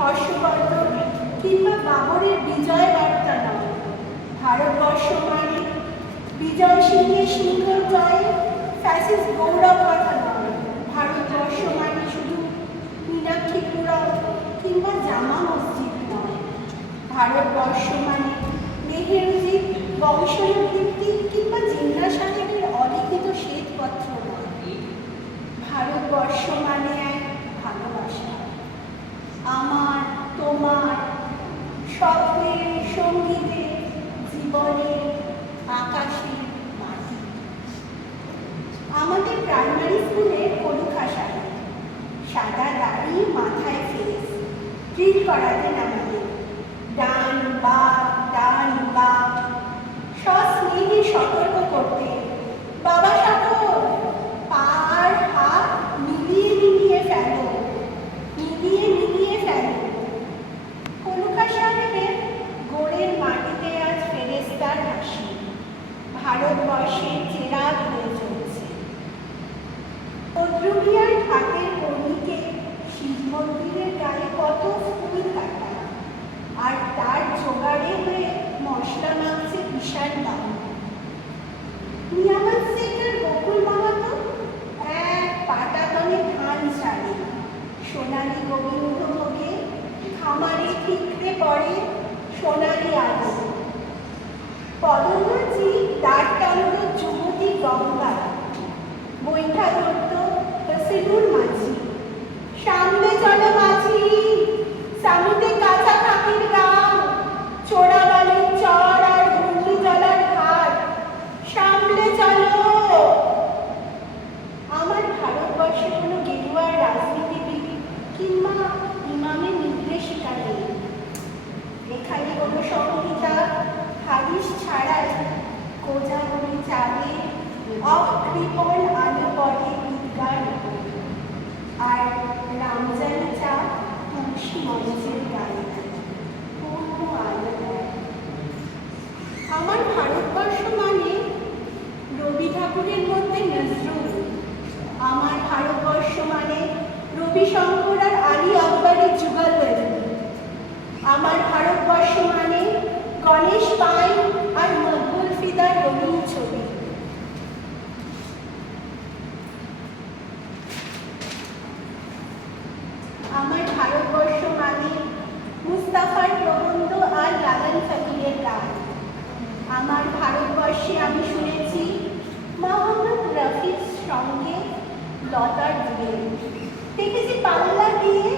হর্ষবর্ধন কিংবা বাবরের বিজয় বার্তা নয়। ভারতবর্ষ মানে বিজয় সিংহের সিংহ জয়ে ফ্যাসিস্ট গৌরব কথা নয়। ভারতবর্ষ মানে শুধু মীনাক্ষী পুরম কিংবা জামা মসজিদ নয়। ভারতবর্ষ মানে নেহেরুজির বংশোদ্বৃত্তি কিংবা জিন্না সাহেবের অলিখিত শ্বেতপত্র নয়। ভারতবর্ষ মানে এক ভালোবাসা, আমার তোমার স্বপ্নের, সঙ্গীতে, জীবনে, আকাশে, মাটি। আমাদের প্রাইমারি স্কুলে পরীক্ষা সাহেব সাদা দাড়ি, মাথায় ফেস ড্রিল করাতেন আমাদের। ডান বাম, ডান বাম সস্নেহে সতর্ক করতে, বাবা সাগর পার হাত মিলিয়ে মিলিয়ে ফেলো, মিলিয়ে মিলিয়ে ফেলো। কলুখা সাহেবের গোড়ের মাটিতে আজ ফেরেস্তার হাসি ভারতবর্ষের চেরাগ হয়ে চলছে। বদ্রুমিয়ার হাতের কর্মীকে শিব মন্দিরের গায়ে কত ফুল কাটা, আর তার জোগাড়ে হয়ে মশলা মাংসে বিশাল দাম। নিয়ামত শেখের বকুল মাহাতো এক পাটাতনে ধান ছাড়ে, সোনালি গোবিন্দ ভোগে খামারে ঠিকরে পড়ে সোনালি আলো। পদমজি দাঁড় টানত যুবতী গঙ্গা, বৈঠা ধরত হসিনুর মাঝি। সামনে চলো মাঝি, সামুতে কাঁচা কাকির গাঁও, চোরা বালির চর আর ঘূর্ণি জলার ঘাট, সামনে চলো। আমার ভারতবর্ষে কোনো গেরুয়ার রাজনীতিবিদ কিংবা ইমামের নির্দেশিকা নেই। এখানে কোনো সংহিতা হাদিস ছাড়াই কোজাগরি চাঁদে অকৃপণ আলো পড়ে ঈদগার উপর, আর রামজানি চা তুলসী মঞ্চের গায়ে পূর্ণ আলো দেয়। আমার ভারতবর্ষ মানে রবি ঠাকুরের মধ্যে নজরুল। আমার ভারতবর্ষ মানে রবি শঙ্কর আর আলী আকবরের যুগলবন্দি। আমার ভারতবর্ষ মানে গণেশ পাইন আর মকবুল ফিদার রঙিন ছবি। আমার ভারতবর্ষ মানে মুস্তাফার প্রবন্ধ আর লালন ফকিরের গান। আমার ভারতবর্ষে আমি শুনেছি মোহাম্মদ রফির সঙ্গে লতার দুয়ে, দেখেছি পাল্লা দিয়ে